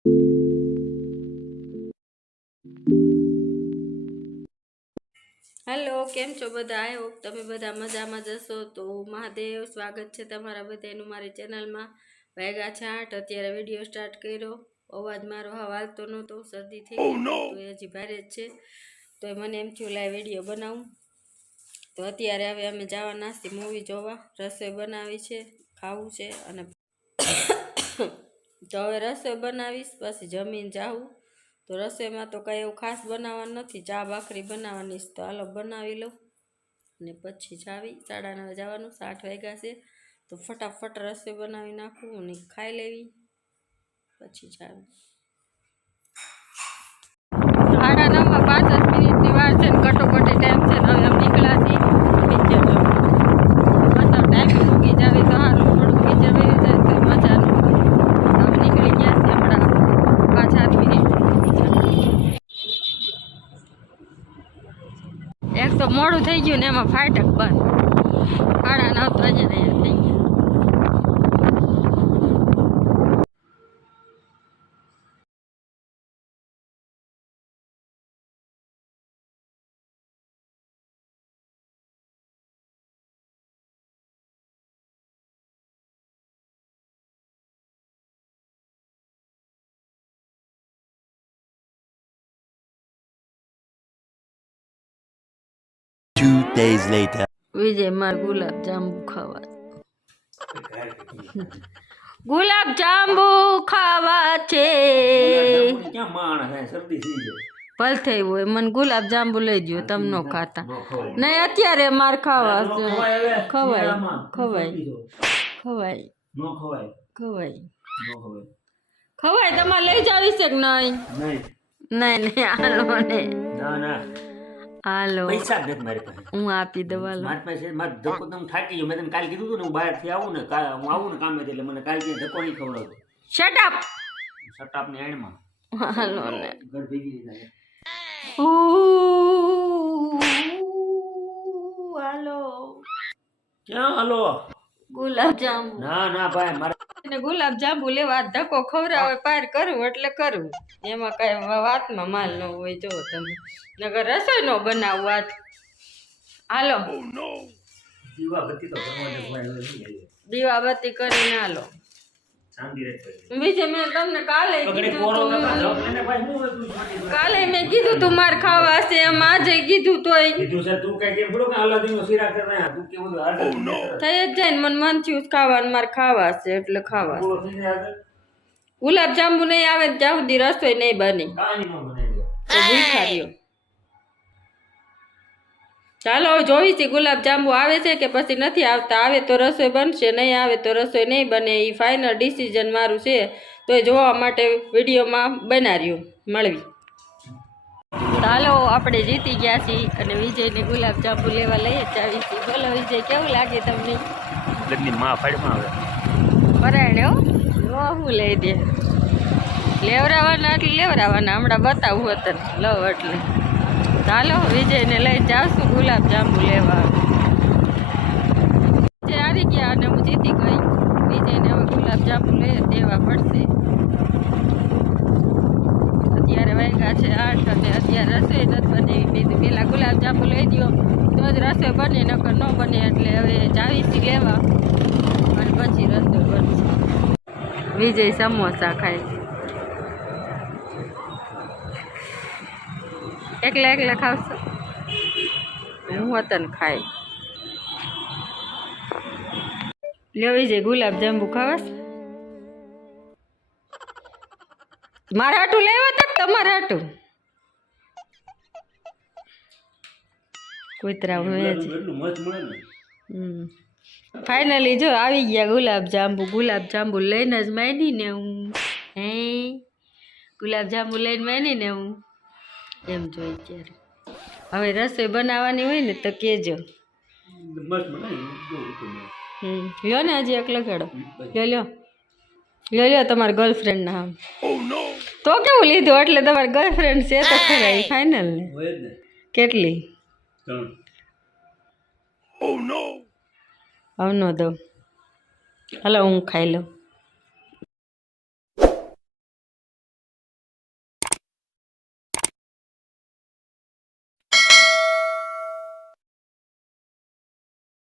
Hello, કેમ છો બધા? આઈ હોપ તમે બધા મજામાં જશો. તો મહાદેવ, સ્વાગત છે તમારા બધાનું મારી ચેનલમાં. વાગ્યા છે 8, અત્યારે વિડીયો સ્ટાર્ટ કર્યો. અવાજ મારો હાલતો નહોતો, શરદી થઈ ગઈ તો એ હજી ભારે જ છે. તો મને એમ થયું લાય વિડીયો બનાવું. તો અત્યારે હવે અમે જવાના છીએ મૂવી જોવા. રસોઈ બનાવી છે, ખાવું છે અને તો હવે રસોઈ બનાવીશ, પછી જમીન જાઉં. તો રસોઈમાં તો કંઈ એવું ખાસ બનાવવાનું નથી, ચા ભાખરી બનાવવાની તો હાલો બનાવી લઉં અને પછી જાવી. 9:30 જવાનું, 8 વાગ્યા છે તો ફટાફટ રસોઈ બનાવી નાખું અને ખાઈ લેવી, પછી જાવી. 9:30 5 જ મિનિટની વાર છે ને કટોકટી ટાઈમ છે. હવે અમે નીકળ્યા છીએ પિક્ચર જોવા. બસ ટાઈમ મૂકી જાવી તો સારું, થોડું પિક્ચર વહી જાય તો મજાનું. હવે નીકળી ગયા છે હમણાં 5-7 મિનિટ. એક તો મોડું થઈ ગયું ને એમાં ફાટક બંધ. 9:30 તો અહીંયા થઈ ગયા. Days later. વિજય માર ગુલાબ જાંબુ ખાવા. ગુલાબ જાંબુ ખાવા છે. ક્યાં માણ હે શરદી થઈ જાય. ભલ થઈ હોય મને ગુલાબ જાંબુ લઈ ગયો, તમે નો ખાતા નહીં. અત્યારે માર ખાવા છે. ખવાય ખવાય ખવાય નો ખવાય ખવાય નો ખવાય ખવાય. તમારે લઈ જાવી છે કે નહીં? નહીં નહીં હાલો ને, ના ના હાલો પૈસા જ નથી મારી પાસે. હું આપી દવા. મારી પાસે મારે ધક્કો તમે થાકી ગયો. મેં તને કાલ કીધું હતું ને હું બહારથી આવું ને હું આવું ને કામે એટલે મને કાલ કે ધક્કો નહીં ખવડાવતો. Shut up. સટાપની આણમાં હાલો ને. ઘર ભેગી દીધા. હાલો ક્યાં હાલો? ગુલાબ જાંબુ. ના ના ભાઈ મારે ગુલાબ જાંબુ લેવા ધક્કો ખવડાવે પાર કરવું એટલે કરવું, એમાં કઈ વાતમાં માલ ન હોય. જો તમે નગર રસોઈ નો બનાવું વાત. હાલો દીવાબત્તી કરીને હાલો. બીજે મેં તમને કાલે મેં કીધું તું મારે ખાવા હશે, એમ આજે કીધું તોય થઈ જ જાય ને. મને મન થયું ખાવાનું, મારે ખાવા હશે એટલે ખાવા. ગુલાબ જાંબુ નહીં આવે ત્યાં સુધી રસોઈ નહીં બની. ભૂખા રહ્યો. ચાલો હવે જોઈ છે ગુલાબ જાંબુ આવે છે કે પછી નથી આવતા. આવે તો રસોઈ બનશે, નહીં આવે તો રસોઈ નહીં બને. એ ફાઇનલ ડિસિઝન મારું છે. તો એ જોવા માટે વિડીયોમાં બનાવ્યું મળવી. ચાલો આપણે જીતી ગયા છીએ અને વિજયને ગુલાબ જાંબુ લેવા લઈ જ આવી છીએ. બોલો વિજય, કેવું લાગે તમને? પરાયણે હો હું લઈ દે. લેવરાવાના એટલે લેવરાવાના, હમણાં બતાવું હતું લવ એટલે. ચાલો વિજયને લઈ જાવશું ગુલાબ જાંબુ લેવા. વિજય હારી ગયા અને હું જીતી ગઈ. વિજયને હવે ગુલાબ જાંબુ લઈ દેવા પડશે. અત્યારે વાગ્યા છે 8 અને અત્યારે રસોઈ નથી બની. બીજું પેલા ગુલાબ જાંબુ લઈ દો તો જ રસોઈ બને, નકર ન બને. એટલે હવે જાવીશી લેવા અને પછી રસોઈ બનશે. વિજય સમોસા ખાય છે. એકલા એકલા ખાવશો? હું વતન ખાય. લ્યો વિજય ગુલાબ જાંબુ ખાવાસ? મારા હાટું લેવા તક તમારા હાટું કૂતરા હોય છે. ફાઇનલી જો આવી ગયા ગુલાબ જાંબુ. ગુલાબ જાંબુ લઈને જ માંડી ને હું. હે ગુલાબ જાંબુ લઈને માંડી ને હું એમ જોઈ. ત્યારે હવે રસોઈ બનાવવાની હોય ને તો કહેજો. લ્યો ને હજી એક લગાડો. લ્યો લ્યો તમારા ગર્લફ્રેન્ડ ના આમ તો કેવું લીધું? એટલે તમારી ગર્લફ્રેન્ડ છે તો ખરા ફાઇનલ ને. કેટલી? હવે નો દઉં. હાલો હું ખાઈ લઉં.